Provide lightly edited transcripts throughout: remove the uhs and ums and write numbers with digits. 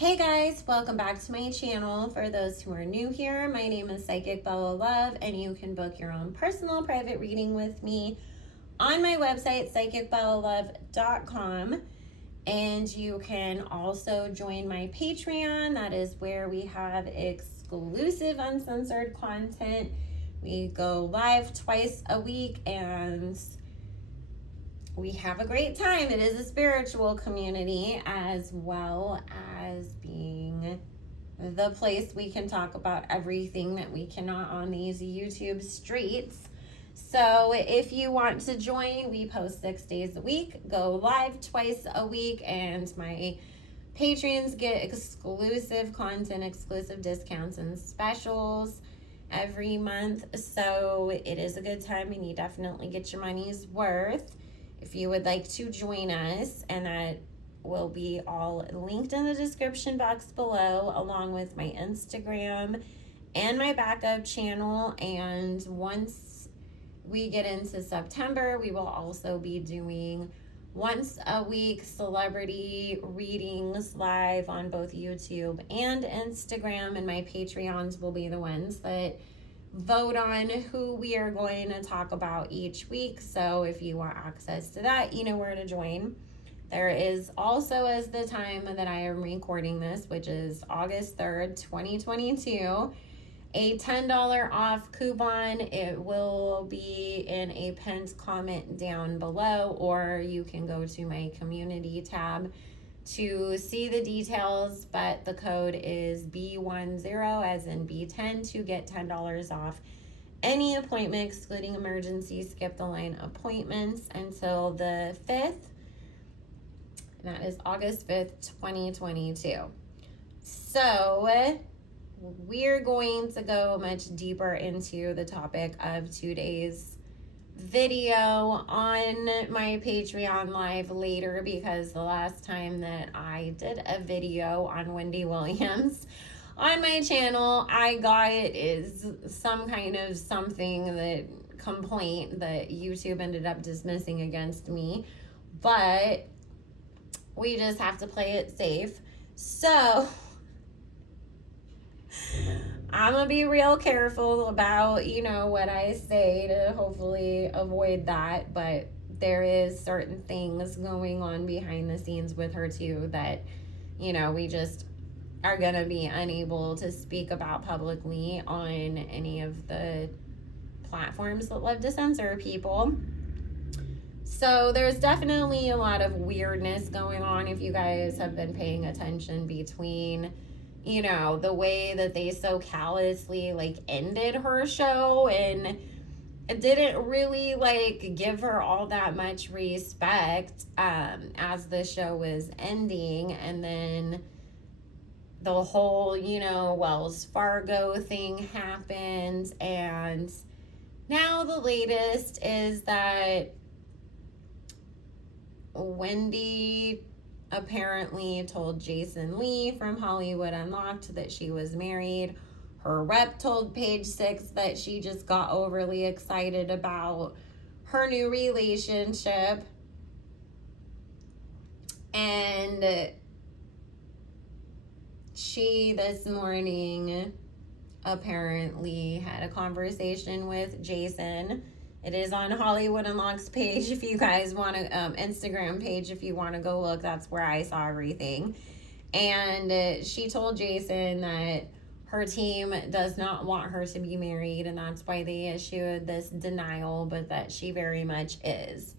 Hey guys, welcome back to my channel. For those who are new here, my name is Psychic Bella Love, and you can book your own personal private reading with me on my website, psychicbellalove.com. And you can also join my Patreon. That is where we have exclusive uncensored content. We go live twice a week and we have a great time. It is a spiritual community as well as being the place we can talk about everything that we cannot on these YouTube streets. So if you want to join, we post 6 days a week, go live twice a week, and my patrons get exclusive content, exclusive discounts and specials every month. So it is a good time and you definitely get your money's worth if you would like to join us, and that will be all linked in the description box below, along with my Instagram and my backup channel. And once we get into September, we will also be doing once a week celebrity readings live on both YouTube and Instagram, and my Patreons will be the ones that vote on who we are going to talk about each week. So if you want access to that, you know where to join. There is also, as the time that I am recording this, which is August 3rd, 2022, a $10 off coupon. It will be in a pinned comment down below, or you can go to my community tab to see the details, but the code is B10 as in B10 to get $10 off any appointment, excluding emergency skip the line appointments, until the 5th. And that is August 5th, 2022. So we're going to go much deeper into the topic of today's video on my Patreon live later, because the last time that I did a video on Wendy Williams on my channel, I got is some kind of complaint that YouTube ended up dismissing against me, but we just have to play it safe. So I'm gonna be real careful about, what I say to hopefully avoid that, but there is certain things going on behind the scenes with her too that, we just are gonna be unable to speak about publicly on any of the platforms that love to censor people. So there's definitely a lot of weirdness going on, if you guys have been paying attention, between the way that they so callously ended her show and didn't really give her all that much respect as the show was ending. And then the whole Wells Fargo thing happened, and now the latest is that Wendy apparently told Jason Lee from Hollywood Unlocked that she was married. Her rep told Page Six that she just got overly excited about her new relationship. And she this morning apparently had a conversation with Jason. It is on Hollywood Unlocked's page if you guys want to, Instagram page if you want to go look. That's where I saw everything. And she told Jason that her team does not want her to be married, and that's why they issued this denial, but that she very much is.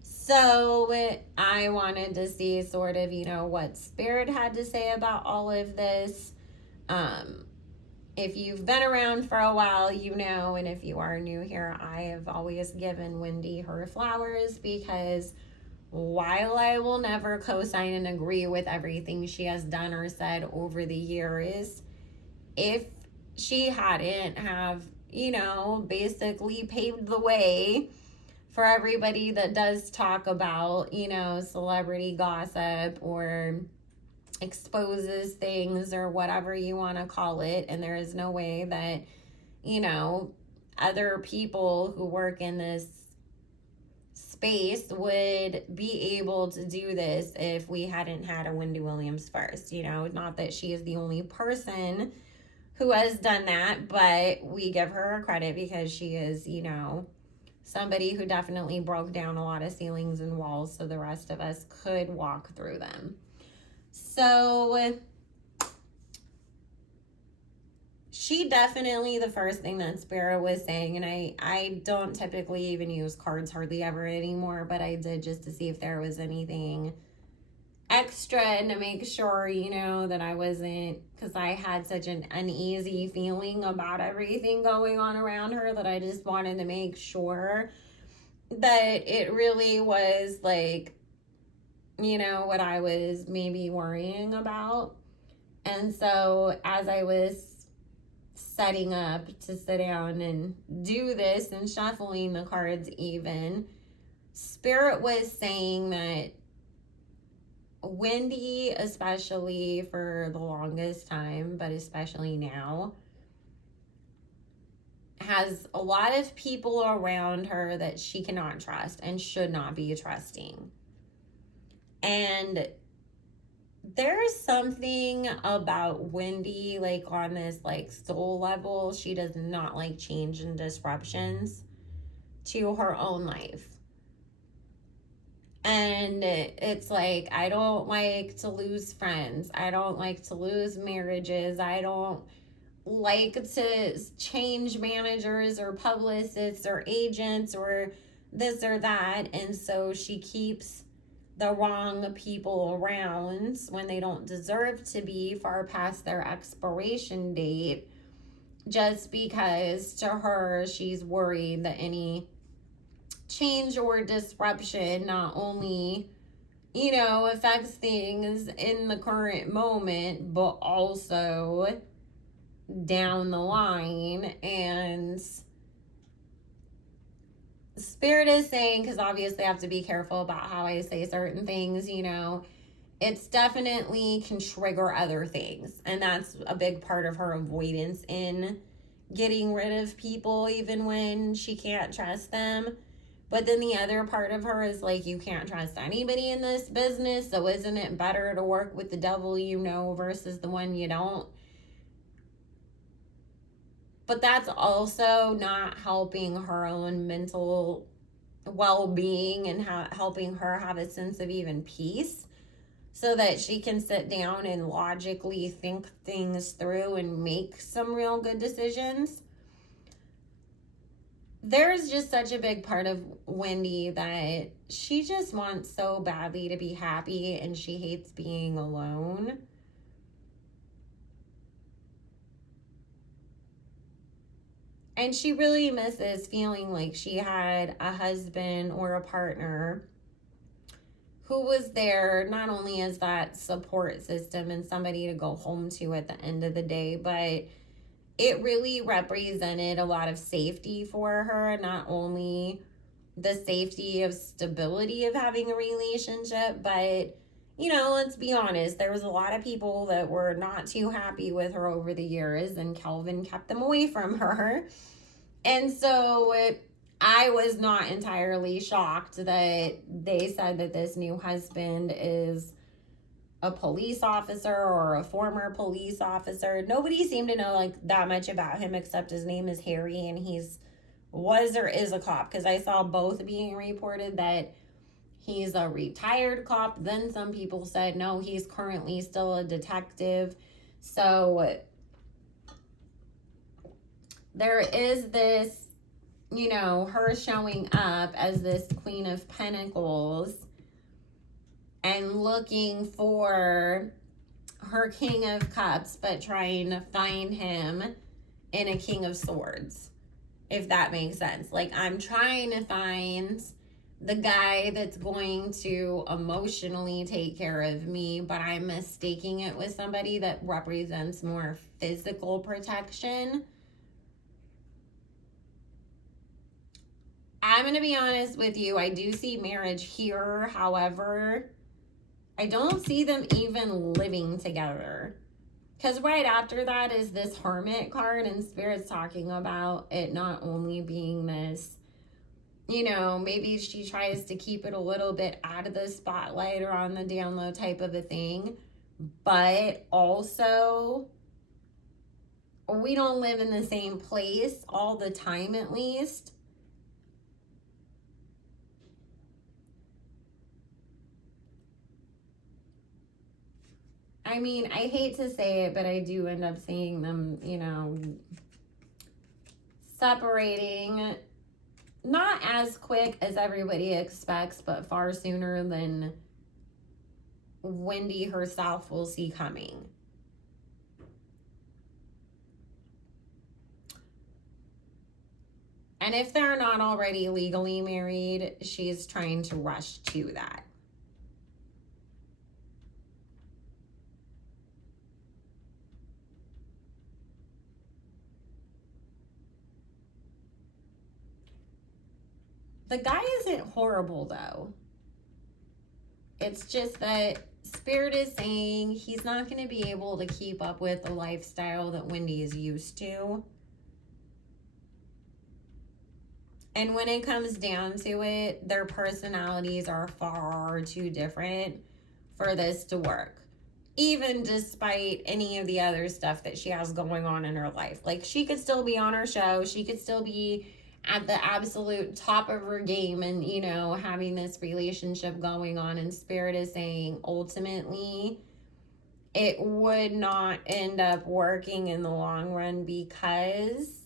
So I wanted to see sort of, what Spirit had to say about all of this. If you've been around for a while, and if you are new here, I have always given Wendy her flowers, because while I will never co-sign and agree with everything she has done or said over the years, if she hadn't have, basically paved the way for everybody that does talk about, celebrity gossip or exposes things or whatever you want to call it, and there is no way that other people who work in this space would be able to do this if we hadn't had a Wendy Williams first. You know, not that she is the only person who has done that, but we give her credit because she is, you know, somebody who definitely broke down a lot of ceilings and walls so the rest of us could walk through them. So she definitely, the first thing that Spirit was saying, and I don't typically even use cards hardly ever anymore, but I did just to see if there was anything extra and to make sure, you know, that I wasn't, because I had such an uneasy feeling about everything going on around her that I just wanted to make sure that it really was like, you know, what I was maybe worrying about. And so as I was setting up to sit down and do this and shuffling the cards even, Spirit was saying that Wendy, especially for the longest time, but especially now, has a lot of people around her that she cannot trust and should not be trusting. And there's something about Wendy, like on this like soul level, she does not like change and disruptions to her own life. And it's like, I don't like to lose friends. I don't like to lose marriages. I don't like to change managers or publicists or agents or this or that. And so she keeps the wrong people around when they don't deserve to be far past their expiration date, just because to her, she's worried that any change or disruption not only, you know, affects things in the current moment, but also down the line. And Spirit is saying, because obviously I have to be careful about how I say certain things, you know, it's definitely can trigger other things. And that's a big part of her avoidance in getting rid of people, even when she can't trust them. But then the other part of her is like, you can't trust anybody in this business, so isn't it better to work with the devil you know versus the one you don't? But that's also not helping her own mental well-being and helping her have a sense of even peace so that she can sit down and logically think things through and make some real good decisions. There's just such a big part of Wendy that she just wants so badly to be happy, and she hates being alone. And she really misses feeling like she had a husband or a partner who was there not only as that support system and somebody to go home to at the end of the day, but it really represented a lot of safety for her, not only the safety of stability of having a relationship, but, you know, let's be honest, there was a lot of people that were not too happy with her over the years, and Kelvin kept them away from her. And so I was not entirely shocked that they said that this new husband is a police officer or a former police officer. Nobody seemed to know like that much about him except his name is Harry and he's was or is a cop, because I saw both being reported that he's a retired cop. Then some people said no, he's currently still a detective. So there is this, you know, her showing up as this Queen of Pentacles and looking for her King of Cups, but trying to find him in a King of Swords, if that makes sense. Like, I'm trying to find the guy that's going to emotionally take care of me, but I'm mistaking it with somebody that represents more physical protection. I'm going to be honest with you. I do see marriage here. However, I don't see them even living together. Because right after that is this Hermit card, and Spirit's talking about it not only being this you know, maybe she tries to keep it a little bit out of the spotlight or on the down low type of a thing. But also, we don't live in the same place all the time, at least. I mean, I hate to say it, but I do end up seeing them, you know, separating, not as quick as everybody expects, but far sooner than Wendy herself will see coming. And if they're not already legally married, she's trying to rush to that. The guy isn't horrible, though. It's just that Spirit is saying he's not going to be able to keep up with the lifestyle that Wendy is used to. And when it comes down to it, their personalities are far too different for this to work. Even despite any of the other stuff that she has going on in her life. Like, she could still be on her show. She could still be at the absolute top of her game and, you know, having this relationship going on. And Spirit is saying, ultimately, it would not end up working in the long run because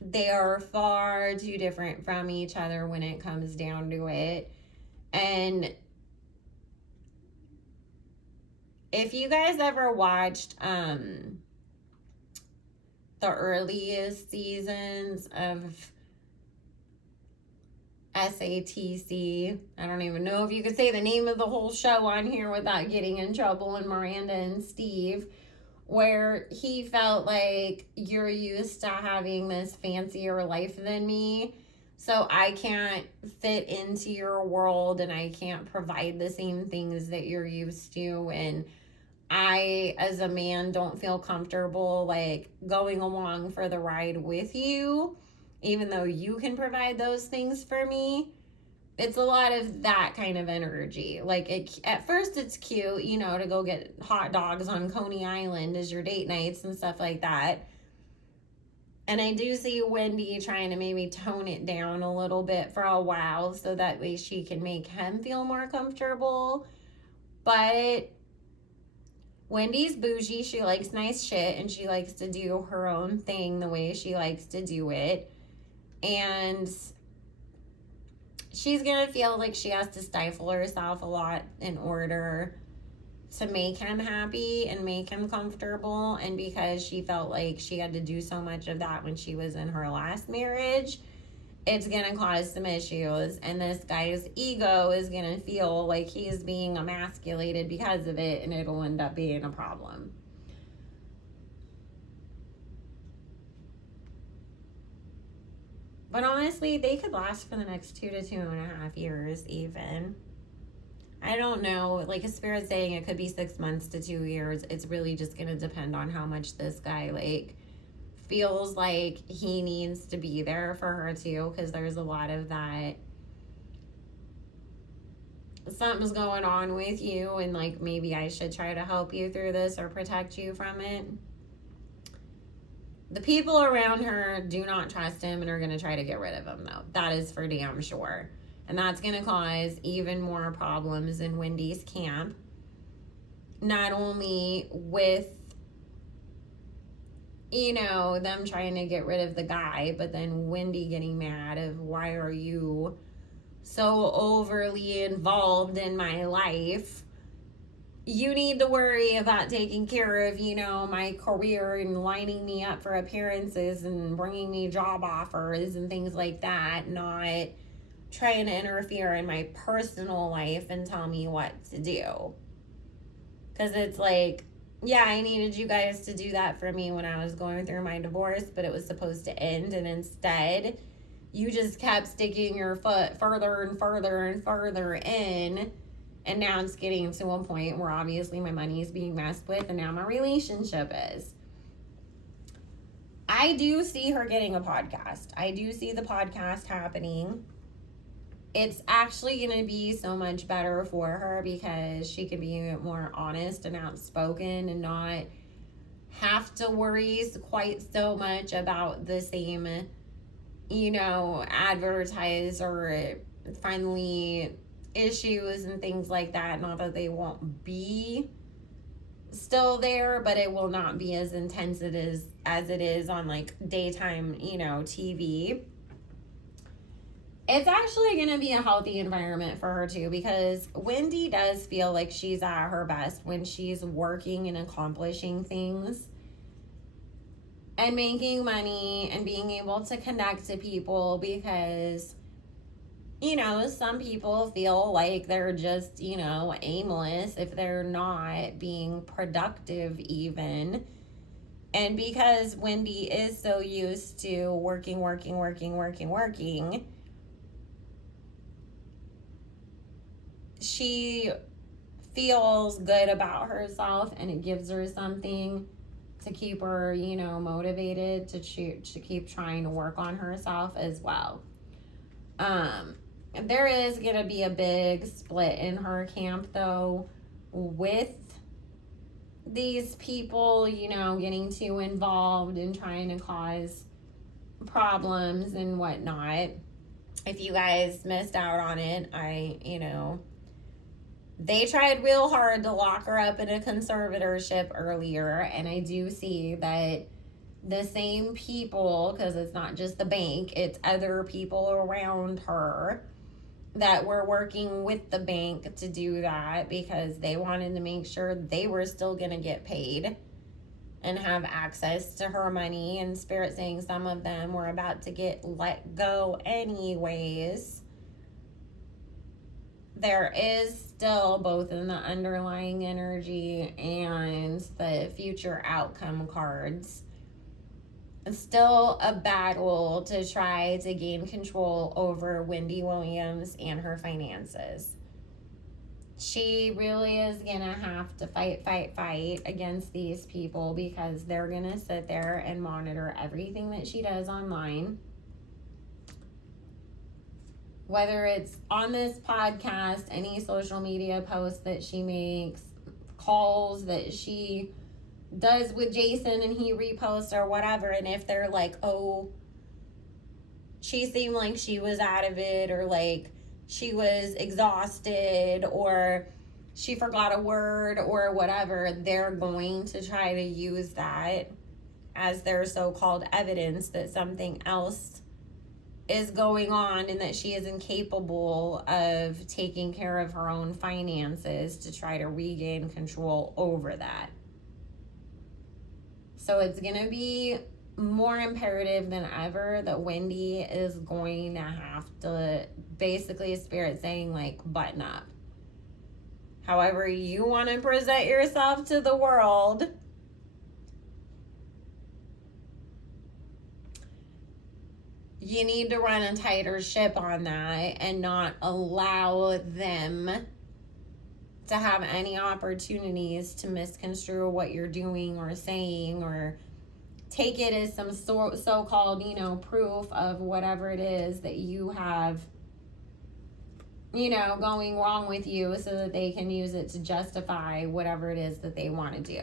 they are far too different from each other when it comes down to it. And if you guys ever watched the earliest seasons of SATC, I don't even know if you could say the name of the whole show on here without getting in trouble, and Miranda and Steve, where he felt like, you're used to having this fancier life than me, so I can't fit into your world and I can't provide the same things that you're used to, and I, as a man, don't feel comfortable like going along for the ride with you, even though you can provide those things for me. It's a lot of that kind of energy. Like, at first it's cute, you know, to go get hot dogs on Coney Island as your date nights and stuff like that. And I do see Wendy trying to maybe tone it down a little bit for a while so that way she can make him feel more comfortable. But Wendy's bougie. She likes nice shit and she likes to do her own thing the way she likes to do it. And she's going to feel like she has to stifle herself a lot in order to make him happy and make him comfortable. And because she felt like she had to do so much of that when she was in her last marriage, it's going to cause some issues. And this guy's ego is going to feel like he's being emasculated because of it, and it'll end up being a problem. But honestly, they could last for the next 2 to 2.5 years even. I don't know. Like a Spirit saying it could be 6 months to 2 years. It's really just going to depend on how much this guy, like, feels like he needs to be there for her too, because there's a lot of that something's going on with you and like maybe I should try to help you through this or protect you from it. The people around her do not trust him and are going to try to get rid of him, though. That is for damn sure. And that's going to cause even more problems in Wendy's camp. Not only with, you know, them trying to get rid of the guy, but then Wendy getting mad of, why are you so overly involved in my life? You need to worry about taking care of, you know, my career and lining me up for appearances and bringing me job offers and things like that, not trying to interfere in my personal life and tell me what to do. Because it's like, yeah, I needed you guys to do that for me when I was going through my divorce, but it was supposed to end, and instead you just kept sticking your foot further and further and further in, and now it's getting to a point where obviously my money is being messed with, and now my relationship is. I do see her getting a podcast. I do see the podcast happening. It's actually going to be so much better for her because she can be more honest and outspoken and not have to worry quite so much about the same, advertise or friendly issues and things like that. Not that they won't be still there, but it will not be as intense as it is on like daytime, TV. It's actually going to be a healthy environment for her too, because Wendy does feel like she's at her best when she's working and accomplishing things and making money and being able to connect to people, because some people feel like they're just, aimless if they're not being productive even. And because Wendy is so used to working, she feels good about herself, and it gives her something to keep her, motivated to keep trying to work on herself as well. There is going to be a big split in her camp, though, with these people, getting too involved and trying to cause problems and whatnot. If you guys missed out on it, they tried real hard to lock her up in a conservatorship earlier, and I do see that the same people, because it's not just the bank, it's other people around her that were working with the bank to do that because they wanted to make sure they were still going to get paid and have access to her money. And Spirit saying some of them were about to get let go anyways. There is still, both in the underlying energy and the future outcome cards, still a battle to try to gain control over Wendy Williams and her finances. She really is going to have to fight against these people, because they're going to sit there and monitor everything that she does online. Whether it's on this podcast, any social media posts that she makes, calls that she does with Jason and he reposts or whatever, and if they're like, oh, she seemed like she was out of it, or like she was exhausted, or she forgot a word or whatever, they're going to try to use that as their so-called evidence that something else is going on and that she is incapable of taking care of her own finances, to try to regain control over that. So it's going to be more imperative than ever that Wendy is going to have to, basically, Spirit saying, like, button up. However you want to present yourself to the world, you need to run a tighter ship on that and not allow them to have any opportunities to misconstrue what you're doing or saying, or take it as some so-called, proof of whatever it is that you have, going wrong with you, so that they can use it to justify whatever it is that they want to do.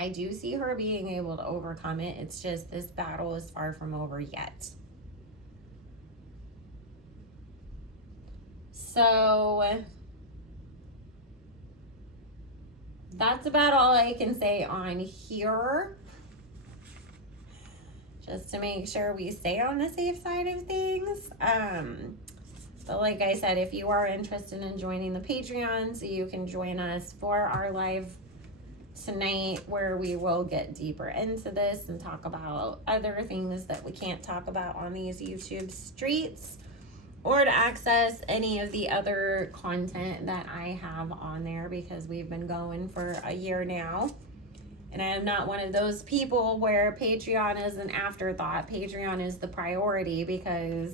I do see her being able to overcome it. It's just this battle is far from over yet. So that's about all I can say on here, just to make sure we stay on the safe side of things. But like I said, if you are interested in joining the Patreon, so you can join us for our live tonight, where we will get deeper into this and talk about other things that we can't talk about on these YouTube streets, or to access any of the other content that I have on there, because we've been going for a year now. And I am not one of those people where Patreon is an afterthought. Patreon is the priority, because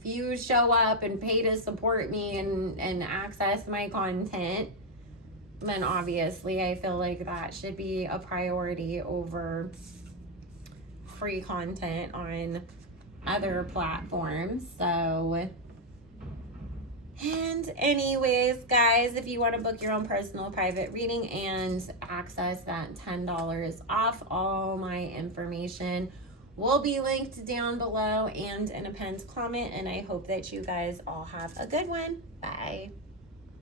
if you show up and pay to support me and access my content, then obviously I feel like that should be a priority over free content on other platforms. So, and anyways, guys, if you want to book your own personal private reading and access that $10 off, all my information will be linked down below and in a pinned comment. And I hope that you guys all have a good one. Bye.